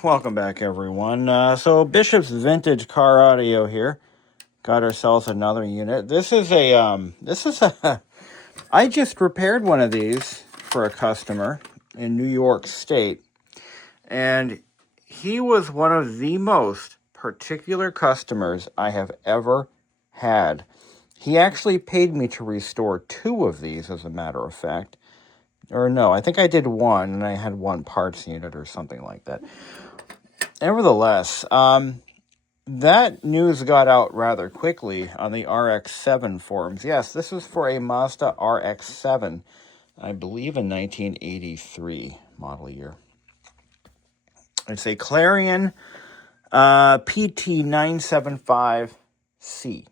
Welcome back, everyone. So Bishop's Vintage Car Audio here. Got ourselves another unit. This is a I just repaired one of these for a customer in New York State, and he was one of the most particular customers I have ever had. He actually paid me to restore 2 of these, as a matter of fact. Or no, I think I did 1, and I had 1 parts unit or something like that. Nevertheless, that news got out rather quickly on the RX-7 forums. Yes, this was for a Mazda RX-7, I believe in 1983 model year. It's a Clarion PT-975C.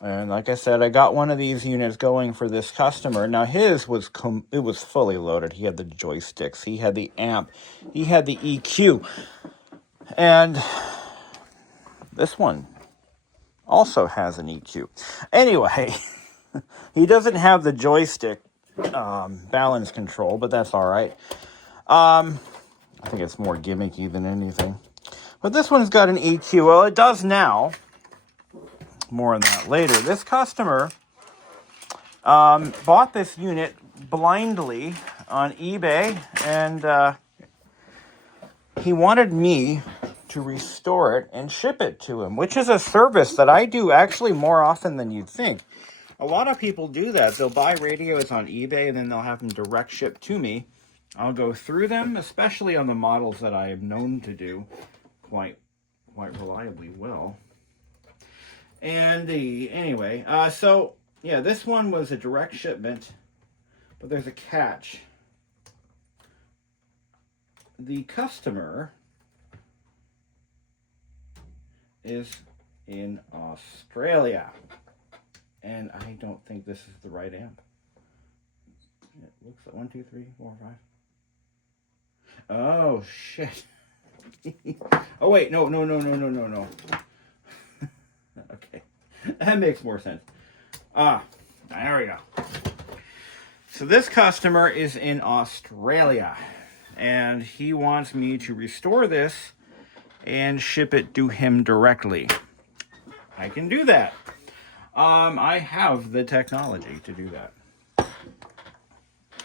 And like I said, I got one of these units going for this customer. Now his was it was fully loaded. He had the joysticks, he had the amp, he had the EQ, and this one also has an EQ. Anyway, he doesn't have the joystick balance control, but that's all right. I think it's more gimmicky than anything. But this one's got an EQ. Well, it does now. More on that later. This customer bought this unit blindly on eBay, and he wanted me to restore it and ship it to him, which is a service that I do actually more often than you'd think. A lot of people do that. They'll buy radios on eBay and then they'll have them direct shipped to me. I'll go through them, especially on the models that I am known to do quite reliably well. And anyway, so yeah, this one was a direct shipment, but there's a catch. The customer is in Australia, and I don't think this is the right amp. It looks like 1, 2, 3, 4, 5. Oh shit! Oh wait, no. Okay, that makes more sense. There we go. So this customer is in Australia, and he wants me to restore this and ship it to him directly. I can do that. I have the technology to do that.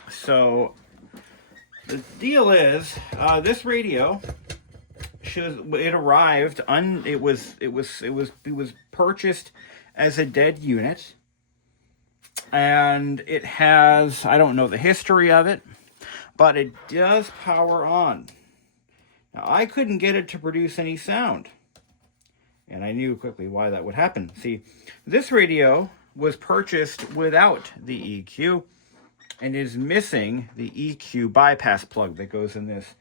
So the deal is, this radio it arrived it was purchased as a dead unit, and it has, I don't know the history of it, but it does power on. Now I couldn't get it to produce any sound, and I knew quickly why that would happen. See, this radio was purchased without the EQ and is missing the EQ bypass plug that goes in this.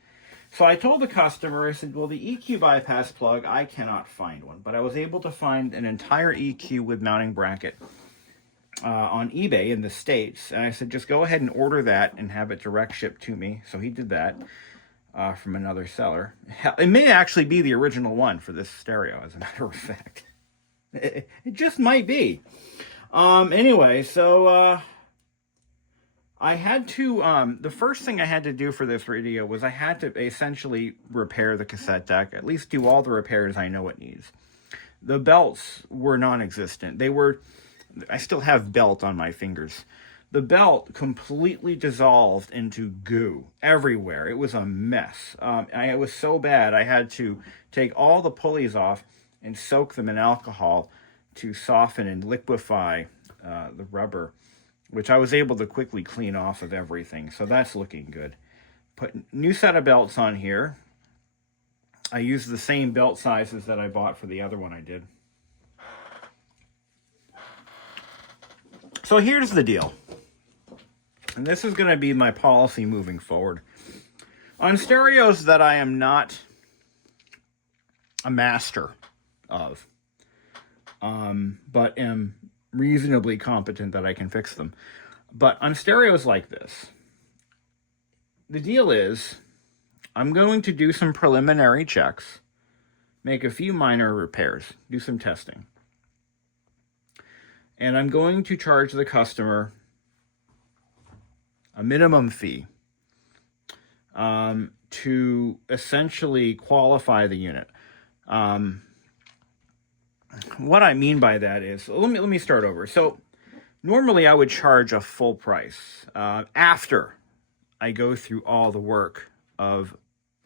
So I told the customer, I said, well, the EQ bypass plug, I cannot find one, but I was able to find an entire EQ with mounting bracket on eBay in the States. And I said, just go ahead and order that and have it direct shipped to me. So he did that from another seller. It may actually be the original one for this stereo, as a matter of fact. It just might be. Anyway, so I had to, the first thing I had to do for this radio was I had to essentially repair the cassette deck, at least do all the repairs I know it needs. The belts were non-existent. I still have belt on my fingers. The belt completely dissolved into goo everywhere. It was a mess. It was so bad I had to take all the pulleys off and soak them in alcohol to soften and liquefy the rubber, which I was able to quickly clean off of everything. So that's looking good. Put new set of belts on here. I used the same belt sizes that I bought for the other one I did. So here's the deal. And this is going to be my policy moving forward. On stereos that I am not a master of, but am reasonably competent that I can fix them. But on stereos like this, the deal is I'm going to do some preliminary checks, make a few minor repairs, do some testing. And I'm going to charge the customer a minimum fee. to essentially qualify the unit. What I mean by that is, let me start over. So normally I would charge a full price after I go through all the work of,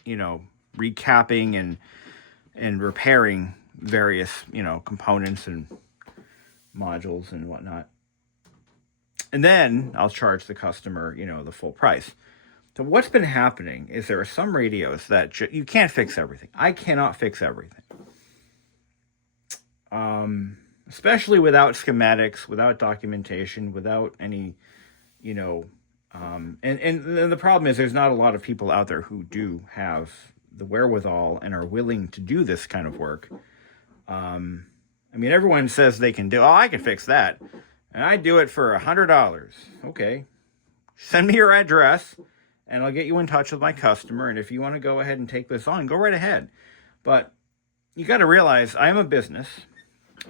recapping and repairing various, components and modules and whatnot. And then I'll charge the customer, the full price. So what's been happening is there are some radios that you can't fix everything. I cannot fix everything. Especially without schematics, without documentation, without any, and the problem is there's not a lot of people out there who do have the wherewithal and are willing to do this kind of work. Everyone says they can do, I can fix that. And I do it for $100. Okay. Send me your address and I'll get you in touch with my customer. And if you want to go ahead and take this on, go right ahead. But you got to realize I am a business.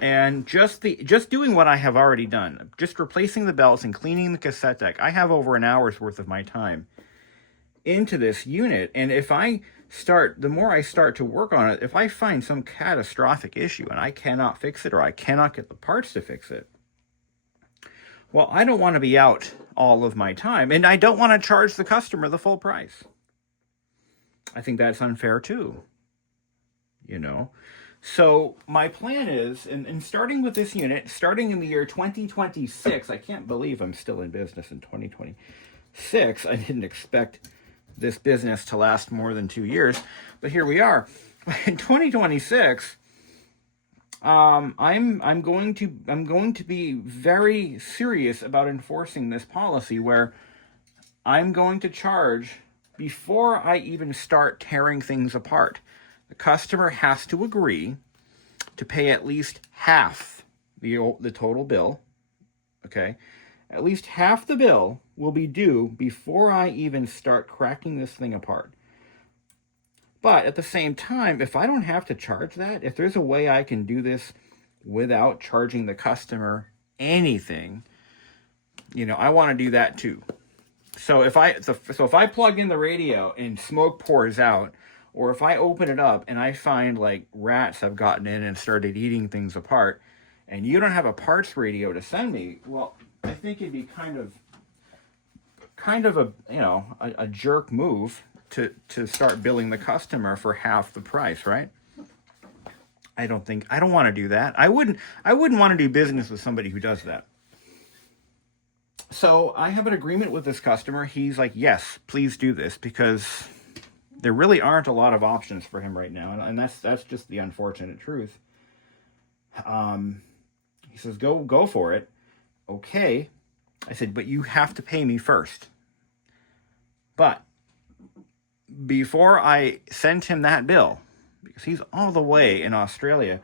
And just doing what I have already done, just replacing the belts and cleaning the cassette deck, I have over an hour's worth of my time into this unit. And the more I start to work on it, if I find some catastrophic issue and I cannot fix it or I cannot get the parts to fix it, well, I don't want to be out all of my time, and I don't want to charge the customer the full price. I think that's unfair too, So my plan is, and starting with this unit, starting in the year 2026, I can't believe I'm still in business in 2026. I didn't expect this business to last more than 2 years, but here we are. In 2026, I'm going to be very serious about enforcing this policy where I'm going to charge before I even start tearing things apart. The customer has to agree to pay at least half the total bill. Okay, at least half the bill will be due before I even start cracking this thing apart. But at the same time, if I don't have to charge that, if there's a way I can do this without charging the customer anything, I want to do that too. So if I plug in the radio and smoke pours out, or if I open it up and I find like rats have gotten in and started eating things apart, and you don't have a parts radio to send me, well, I think it'd be kind of a jerk move to start billing the customer for half the price, right? I don't want to do that. I wouldn't want to do business with somebody who does that. So I have an agreement with this customer. He's like, yes, please do this, because there really aren't a lot of options for him right now. And that's just the unfortunate truth. He says, go for it. Okay. I said, but you have to pay me first. But before I send him that bill, because he's all the way in Australia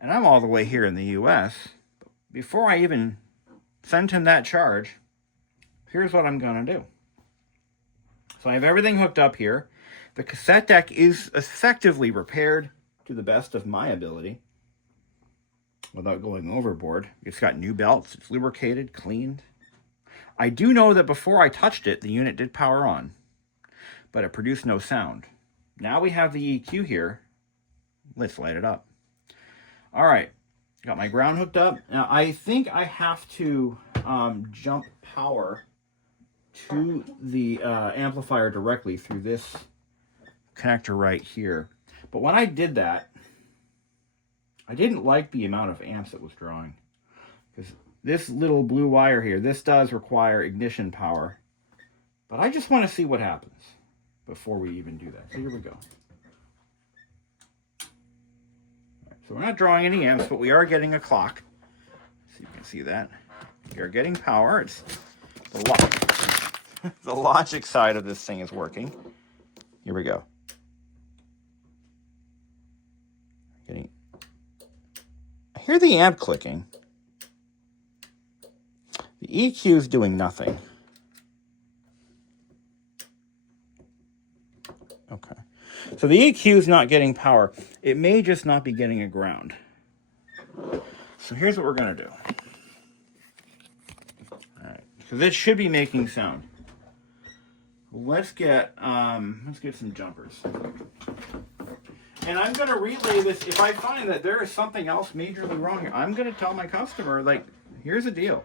and I'm all the way here in the US, before I even send him that charge, here's what I'm going to do. So I have everything hooked up here. The cassette deck is effectively repaired to the best of my ability without going overboard. It's got new belts. It's lubricated, cleaned. I do know that before I touched it, the unit did power on, but it produced no sound. Now we have the EQ here. Let's light it up. All right. Got my ground hooked up. Now I think I have to jump power to the amplifier directly through this connector right here. But when I did that, I didn't like the amount of amps it was drawing, because this little blue wire here, this does require ignition power, but I just want to see what happens before we even do that. So here we go. Right, so we're not drawing any amps, but we are getting a clock. So you can see that. We are getting power. It's the logic. The logic side of this thing is working. Here we go. I hear the amp clicking. The EQ is doing nothing. Okay. So the EQ is not getting power. It may just not be getting a ground. So here's what we're going to do. All right. So this should be making sound. let's get some jumpers. And I'm going to relay this. If I find that there is something else majorly wrong here, I'm going to tell my customer, like, here's the deal.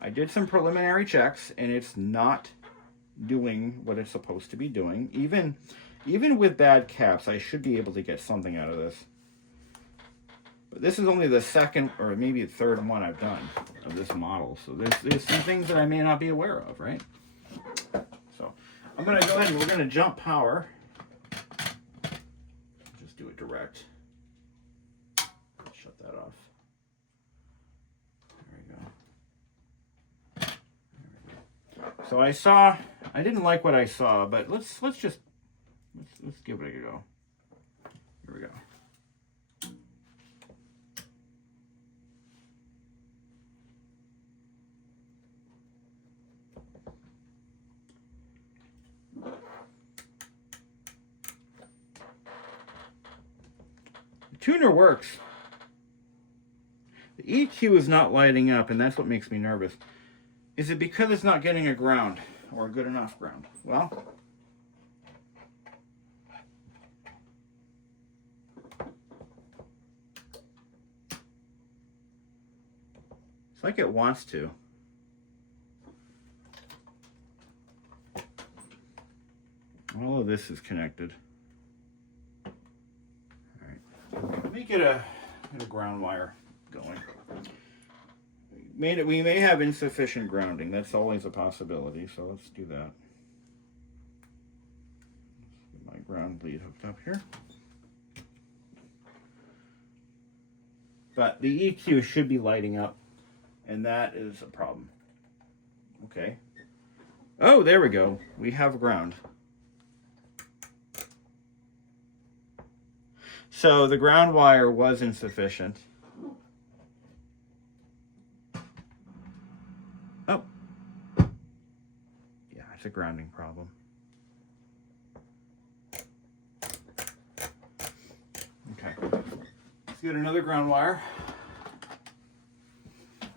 I did some preliminary checks, and it's not doing what it's supposed to be doing. Even with bad caps, I should be able to get something out of this. But this is only the second or maybe the third one I've done of this model. So there's some things that I may not be aware of, right? So I'm going to go ahead and we're going to jump power. Just do it direct. Shut that off. There we go. So I didn't like what I saw, but let's give it a go. Here we go. The tuner works. The EQ is not lighting up, and that's what makes me nervous. Is it because it's not getting a ground or a good enough ground? Well, it's like it wants to. All of this is connected. All right, let me get a ground wire going. We may have insufficient grounding. That's always a possibility, so let's do that. Let's get my ground lead hooked up here. But the EQ should be lighting up, and that is a problem. Okay. Oh, there we go. We have ground. So the ground wire was insufficient. Oh. Yeah, it's a grounding problem. Okay. Let's get another ground wire.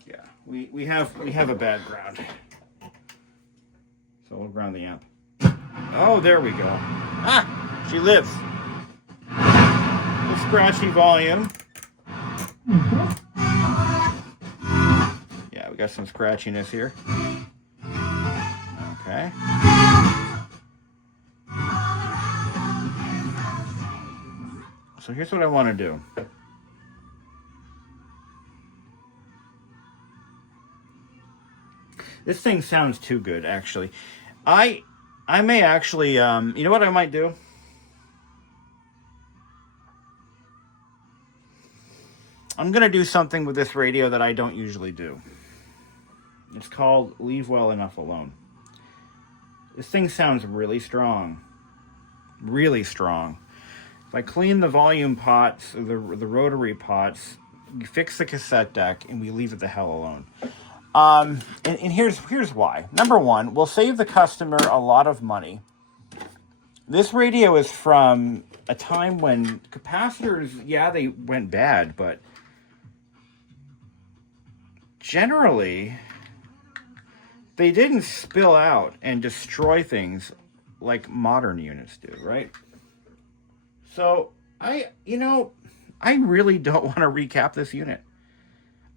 Yeah, we have a bad ground. So we'll ground the amp. Oh, there we go. Ah, she lives. Scratchy volume. Yeah, we got some scratchiness here. Okay. So here's what I want to do. This thing sounds too good, actually. I may actually, you know what I might do? I'm going to do something with this radio that I don't usually do. It's called Leave Well Enough Alone. This thing sounds really strong. Really strong. If I clean the volume pots, the rotary pots, we fix the cassette deck, and we leave it the hell alone. And here's why. Number one, we'll save the customer a lot of money. This radio is from a time when capacitors, yeah, they went bad, but generally, they didn't spill out and destroy things like modern units do, right? So, I really don't want to recap this unit.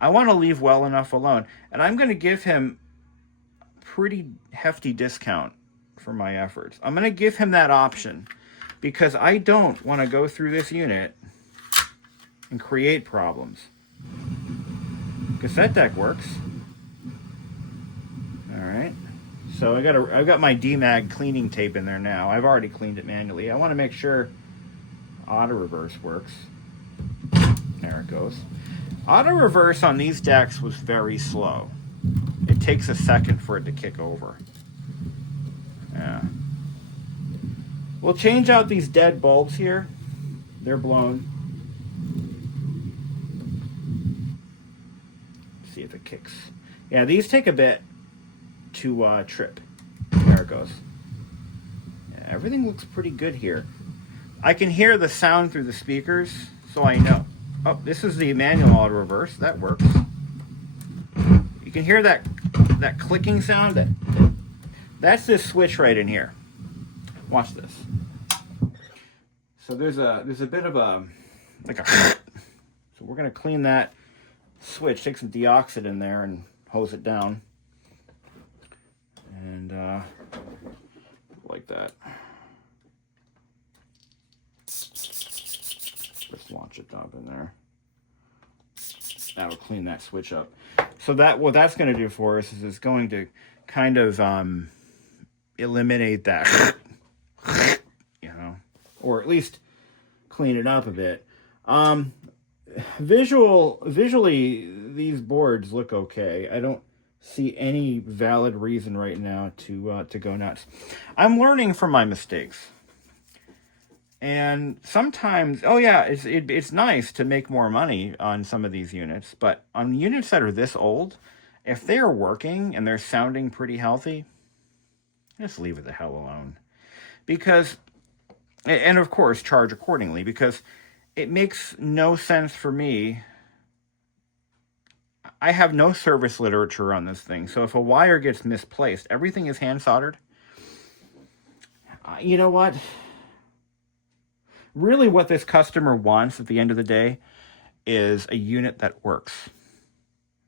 I want to leave well enough alone. And I'm going to give him a pretty hefty discount for my efforts. I'm going to give him that option because I don't want to go through this unit and create problems. Cassette deck works. All right. So I've got my DMAG cleaning tape in there now. I've already cleaned it manually. I want to make sure auto reverse works. There it goes. Auto reverse on these decks was very slow. It takes a second for it to kick over. Yeah. We'll change out these dead bulbs here. They're blown. See if it kicks. Yeah, these take a bit to trip. There it goes. Yeah, everything looks pretty good here. I can hear the sound through the speakers, so I know. Oh, this is the manual auto reverse. That works. You can hear that clicking sound. That's this switch right in here. Watch this. So there's a bit of a, like a, so we're going to clean that switch, take some deoxit in there and hose it down. And like that. Just launch it up in there. That'll clean that switch up. So that what that's going to do for us is it's going to kind of eliminate that, you know, or at least clean it up a bit. Visually, these boards look okay. I don't see any valid reason right now to go nuts. I'm learning from my mistakes. And sometimes, oh yeah, it's nice to make more money on some of these units, but on units that are this old, if they are working and they're sounding pretty healthy, just leave it the hell alone. Because, and of course, charge accordingly, because it makes no sense for me. I have no service literature on this thing, so if a wire gets misplaced, everything is hand soldered. You know what? Really what this customer wants at the end of the day is a unit that works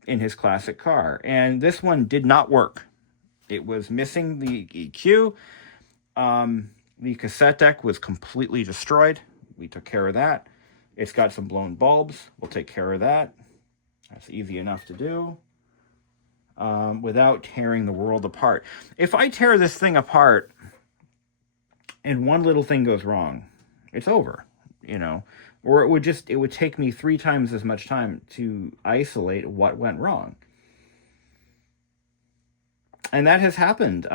in his classic car. And this one did not work. It was missing the EQ. The cassette deck was completely destroyed. We took care of that. It's got some blown bulbs. We'll take care of that. That's easy enough to do without tearing the world apart. If I tear this thing apart and one little thing goes wrong, it's over, you know, or it would take me 3 times as much time to isolate what went wrong. And that has happened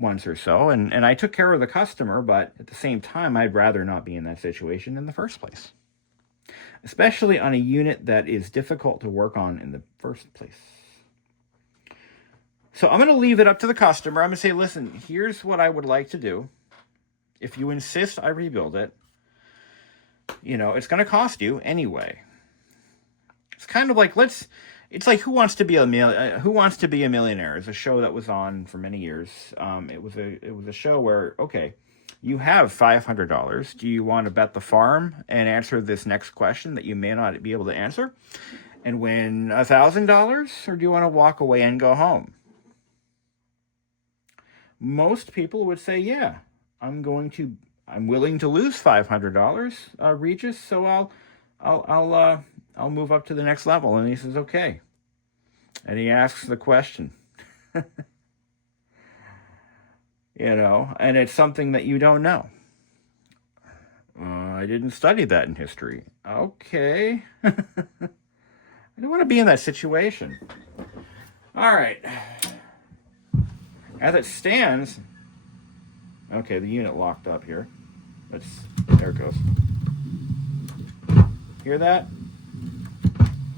once or so, and I took care of the customer, but at the same time, I'd rather not be in that situation in the first place, especially on a unit that is difficult to work on in the first place. So I'm going to leave it up to the customer. I'm going to say, listen, here's what I would like to do. If you insist I rebuild it, you know, it's going to cost you anyway. It's kind of like, it's like Who Wants to Be a Millionaire is a show that was on for many years. It was a show where, okay, you have $500. Do you want to bet the farm and answer this next question that you may not be able to answer and win $1,000, or do you want to walk away and go home? Most people would say, yeah, I'm willing to lose $500, Regis, so I'll move up to the next level. And he says, okay. And he asks the question. You know, and it's something that you don't know. I didn't study that in history. Okay. I don't want to be in that situation. All right. As it stands, okay, the unit locked up here. There it goes. Hear that?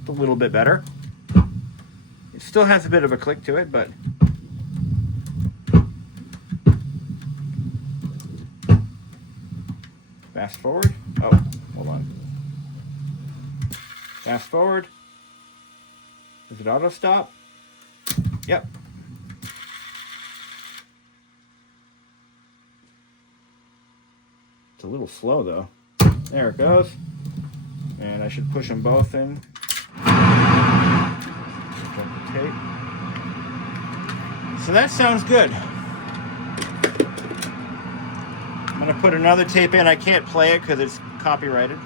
It's a little bit better. It still has a bit of a click to it, but fast forward. Oh, hold on. Fast forward. Is it auto stop? Yep. It's a little slow though. There it goes. And I should push them both in. Tape. So that sounds good. I'm going to put another tape in. I can't play it because it's copyrighted.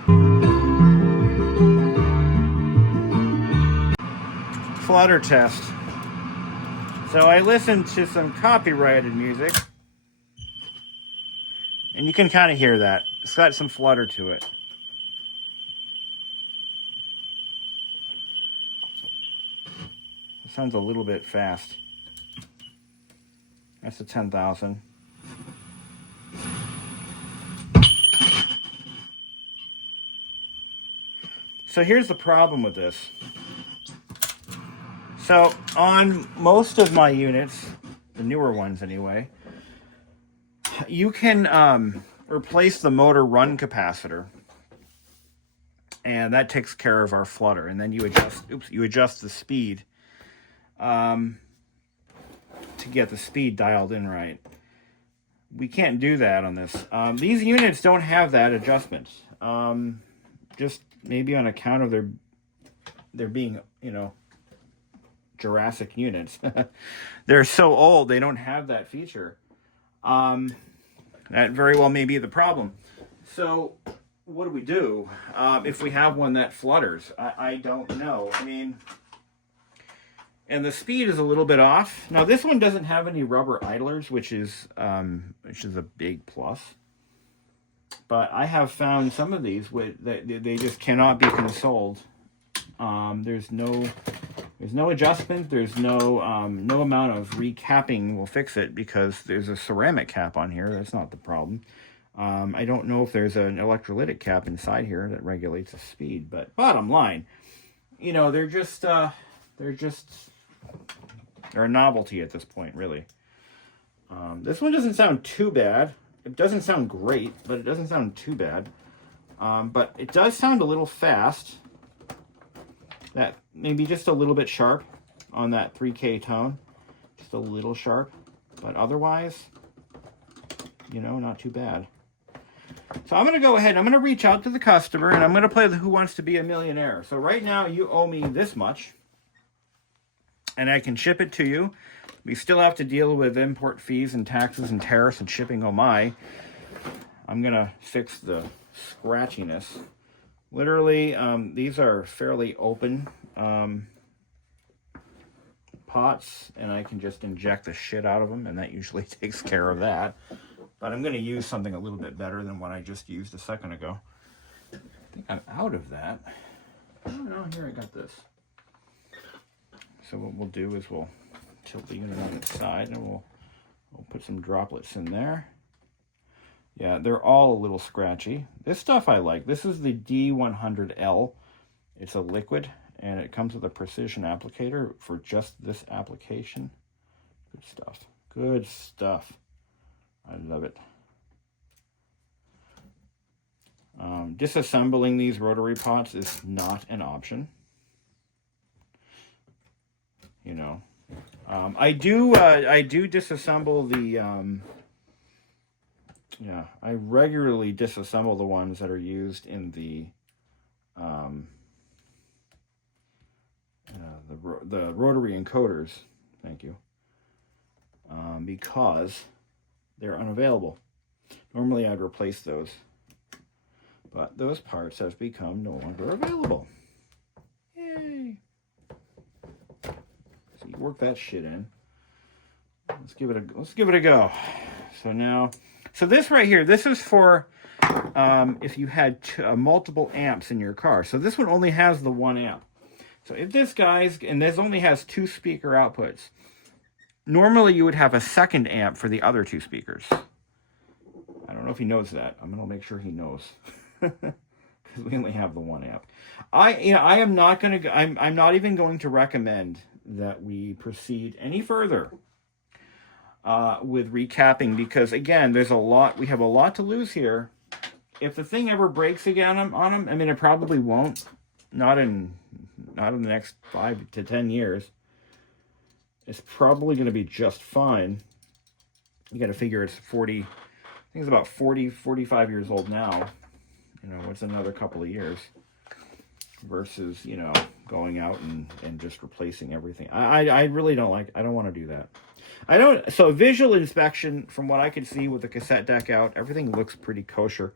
Flutter test. So I listened to some copyrighted music. And you can kind of hear that. It's got some flutter to it. It sounds a little bit fast. That's a 10,000. So here's the problem with this. So on most of my units, the newer ones anyway, you can replace the motor run capacitor, and that takes care of our flutter. And then you adjust the speed to get the speed dialed in right. we can't do that on this. These units don't have that adjustment. Just maybe on account of their being, you know, Jurassic units. They're so old, they don't have that feature. That very well may be the problem. So what do we do if we have one that flutters? I don't know. I mean, and the speed is a little bit off. Now this one doesn't have any rubber idlers, which is a big plus. But I have found some of these they just cannot be consoled. There's no adjustment. There's no amount of recapping will fix it, because there's a ceramic cap on here. That's not the problem. I don't know if there's an electrolytic cap inside here that regulates the speed. But bottom line, you know, they're a novelty at this point, really. This one doesn't sound too bad. It doesn't sound great, but it doesn't sound too bad. But it does sound a little fast. That maybe just a little bit sharp on that 3K tone. Just a little sharp. But otherwise, you know, not too bad. So I'm going to go ahead. I'm going to reach out to the customer, and I'm going to play the Who Wants to Be a Millionaire. So right now, you owe me this much, and I can ship it to you. We still have to deal with import fees and taxes and tariffs and shipping. Oh my. I'm going to fix the scratchiness. Literally, these are fairly open pots, and I can just inject the shit out of them, and that usually takes care of that. But I'm going to use something a little bit better than what I just used a second ago. I think I'm out of that. Oh no, here I got this. So what we'll do is we'll tilt the unit on its side, and we'll put some droplets in there. Yeah, they're all a little scratchy. This stuff I like. This is the D100L. It's a liquid, and it comes with a precision applicator for just this application. Good stuff. Good stuff. I love it. Disassembling these rotary pots is not an option. You know, I do disassemble the. Yeah, I regularly disassemble the ones that are used in the rotary encoders. Thank you. Because they're unavailable. Normally I'd replace those, but those parts have become no longer available. Yay! So you work that shit in. Let's give it a go. So now. So this right here, this is for if you had multiple amps in your car. So this one only has the 1 amp. So if this and this only has 2 speaker outputs, normally you would have a 2nd amp for the other 2 speakers. I don't know if he knows that. I'm going to make sure he knows. Because we only have the 1 amp. I'm not even going to recommend that we proceed any further with recapping, because again, we have a lot to lose here. If the thing ever breaks again on them, I mean, it probably won't. Not in the next 5 to 10 years. It's probably going to be just fine. You got to figure it's 40. I think it's about 45 years old now. You know, it's another couple of years versus, you know, going out and just replacing everything. I really don't I don't want to do that. So visual inspection, from what I can see with the cassette deck out, everything looks pretty kosher.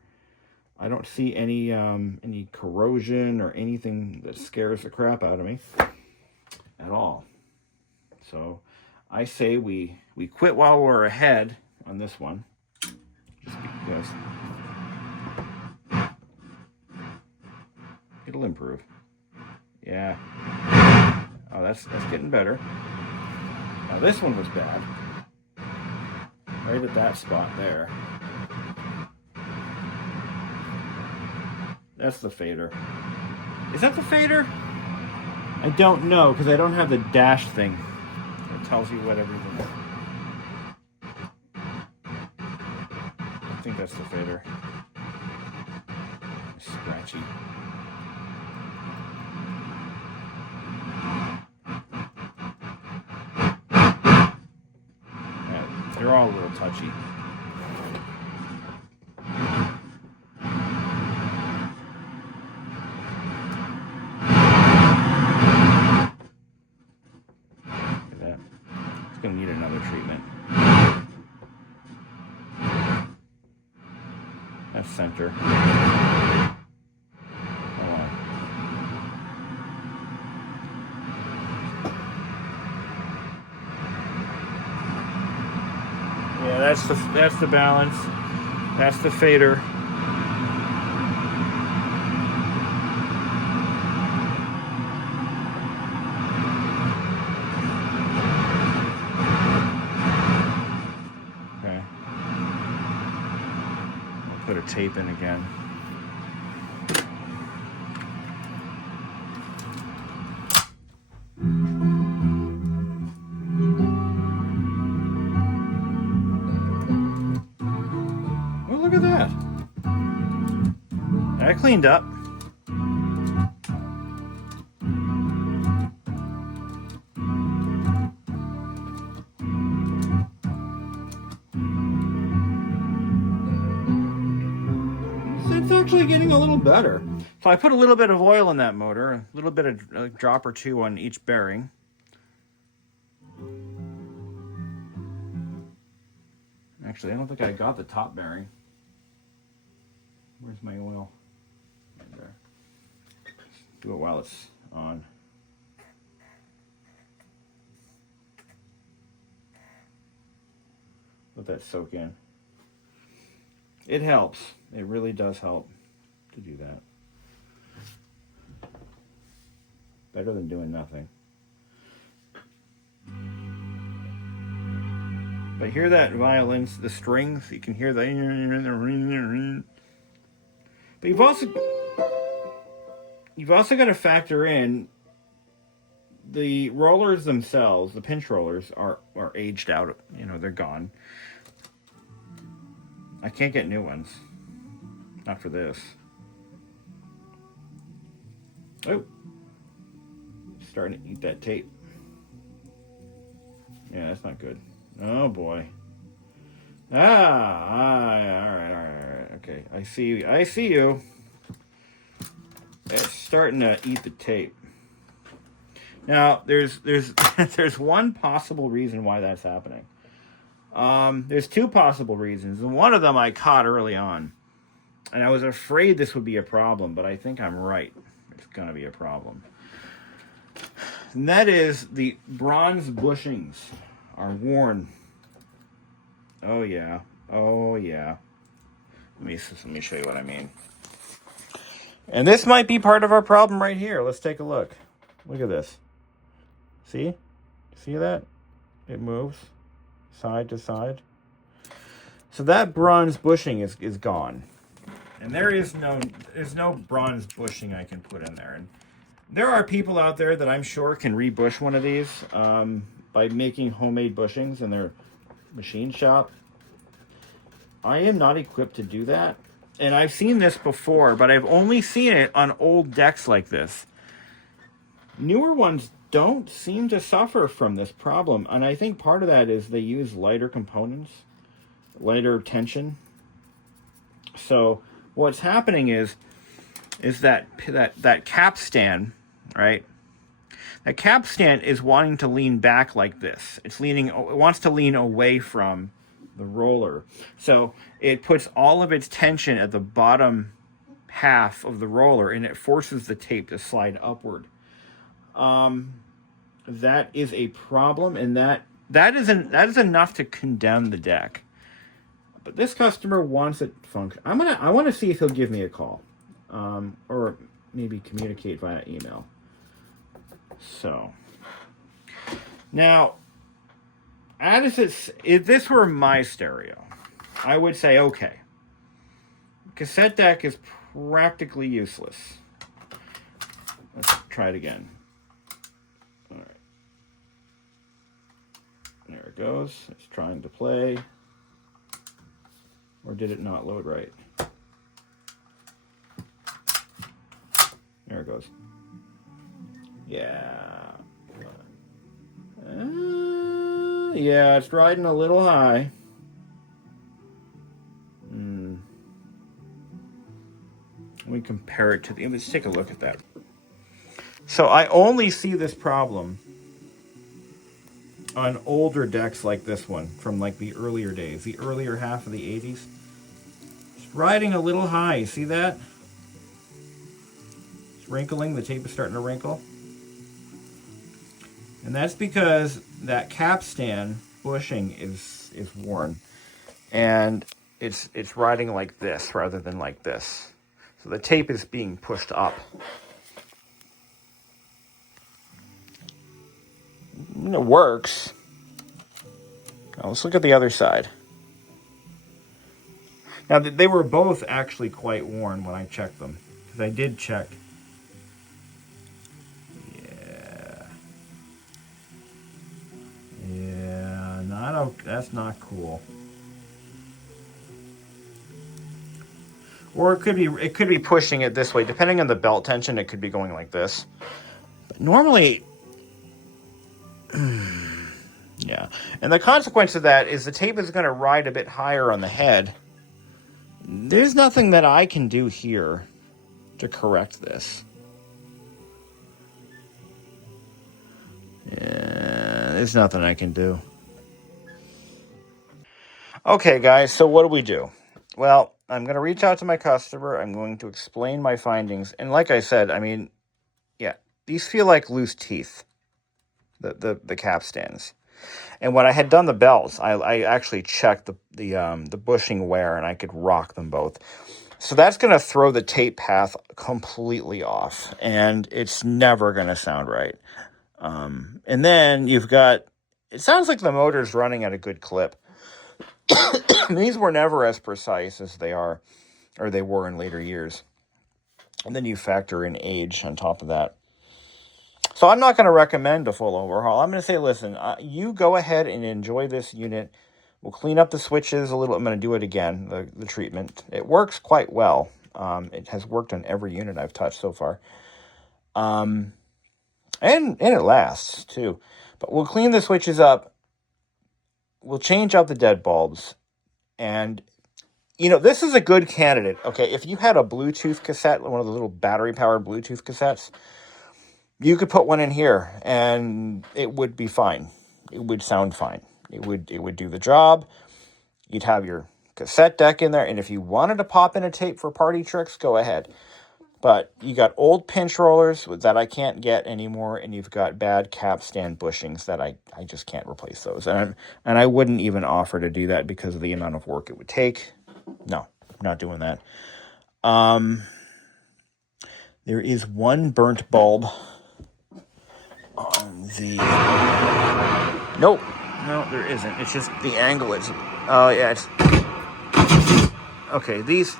I don't see any corrosion or anything that scares the crap out of me at all. So I say we quit while we're ahead on this one, just because it'll improve. Yeah. Oh, that's getting better. Now this one was bad. Right at that spot there. That's the fader. Is that the fader? I don't know, because I don't have the dash thing that tells you what everything is. I think that's the fader. It's scratchy. Yeah, they're all a little touchy. That's center. Hold on. Yeah, that's the balance. That's the fader. Okay. I'll put a tape in again. Oh, look at that. That cleaned up. It's actually getting a little better. So I put a little bit of oil in that motor, a little bit of a drop or two on each bearing. Actually, I don't think I got the top bearing. Where's my oil? Right there. Do it while it's on. Let that soak in. It helps. It really does help to do that. Better than doing nothing. But hear that violin, the strings, you can hear the. But you've also got to factor in the rollers themselves. The pinch rollers are aged out. You know, they're gone. I can't get new ones. Not for this. Oh. Starting to eat that tape. Yeah, that's not good. Oh boy. All right. Okay, I see you. It's starting to eat the tape. Now, there's there's one possible reason why that's happening. There's two possible reasons, and one of them I caught early on, and I was afraid this would be a problem, but I think I'm right. It's gonna be a problem, and that is the bronze bushings are worn. Oh yeah. Let me show you what I mean. And this might be part of our problem right here. Let's take a look. Look at this. See that? It moves side to side. So that bronze bushing is gone. And there's no bronze bushing I can put in there. And there are people out there that I'm sure can rebush one of these by making homemade bushings in their machine shop. I am not equipped to do that. And I've seen this before, but I've only seen it on old decks like this. Newer ones don't seem to suffer from this problem. And I think part of that is they use lighter components, lighter tension. So what's happening is that capstan, right? That capstan is wanting to lean back like this. It wants to lean away from the roller. So it puts all of its tension at the bottom half of the roller, and it forces the tape to slide upward. That is a problem, and that is enough to condemn the deck. But this customer wants it function. I want to see if he'll give me a call, or maybe communicate via email. So now, if this were my stereo, I would say okay. Cassette deck is practically useless. Let's try it again. All right. There it goes. It's trying to play. Or did it not load right? There it goes. Yeah. Yeah, it's riding a little high. Let me compare it to let's take a look at that. So I only see this problem on older decks like this one from like the earlier days, the earlier half of the 80s. Let's riding a little high. See that? It's wrinkling. The tape is starting to wrinkle. And that's because that capstan bushing is worn. And it's riding like this rather than like this. So the tape is being pushed up. And it works. Now let's look at the other side. Now they were both actually quite worn when I checked them. Because I did check. Yeah, that's not cool. Or it could be pushing it this way. Depending on the belt tension, it could be going like this. But normally, yeah. And the consequence of that is the tape is going to ride a bit higher on the head. There's nothing that I can do here to correct this. Yeah, there's nothing I can do. Okay, guys, so what do we do? Well, I'm going to reach out to my customer. I'm going to explain my findings. And like I said, I mean, yeah, these feel like loose teeth, the capstans. And when I had done the belts, I actually checked the bushing wear, and I could rock them both. So that's going to throw the tape path completely off, and it's never going to sound right. And then you've got, it sounds like the motor's running at a good clip. These were never as precise as they are, or they were in later years. And then you factor in age on top of that. So I'm not going to recommend a full overhaul. I'm going to say, listen, you go ahead and enjoy this unit. We'll clean up the switches a little. I'm going to do it again, the treatment. It works quite well. It has worked on every unit I've touched so far. And it lasts, too. But we'll clean the switches up. We'll change out the dead bulbs. And, you know, this is a good candidate. Okay, if you had a Bluetooth cassette, one of the little battery-powered Bluetooth cassettes, you could put one in here, and it would be fine. It would sound fine. It would do the job. You'd have your cassette deck in there, and if you wanted to pop in a tape for party tricks, go ahead. But you got old pinch rollers that I can't get anymore, and you've got bad capstan bushings that I just can't replace those. And I wouldn't even offer to do that because of the amount of work it would take. No, I'm not doing that. There is one burnt bulb on the... Nope. No, there isn't. It's just the angle is... Oh, yeah, it's... Okay, these...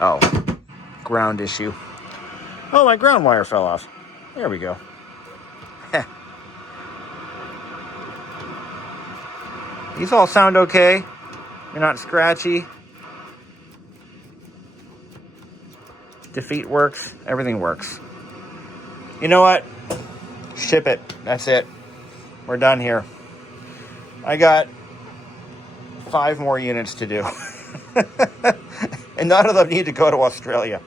Oh, ground issue. Oh, my ground wire fell off. There we go. These all sound okay. You're not scratchy. Defeat works. Everything works. You know what? Ship it. That's it. We're done here. I got 5 more units to do. And none of them need to go to Australia.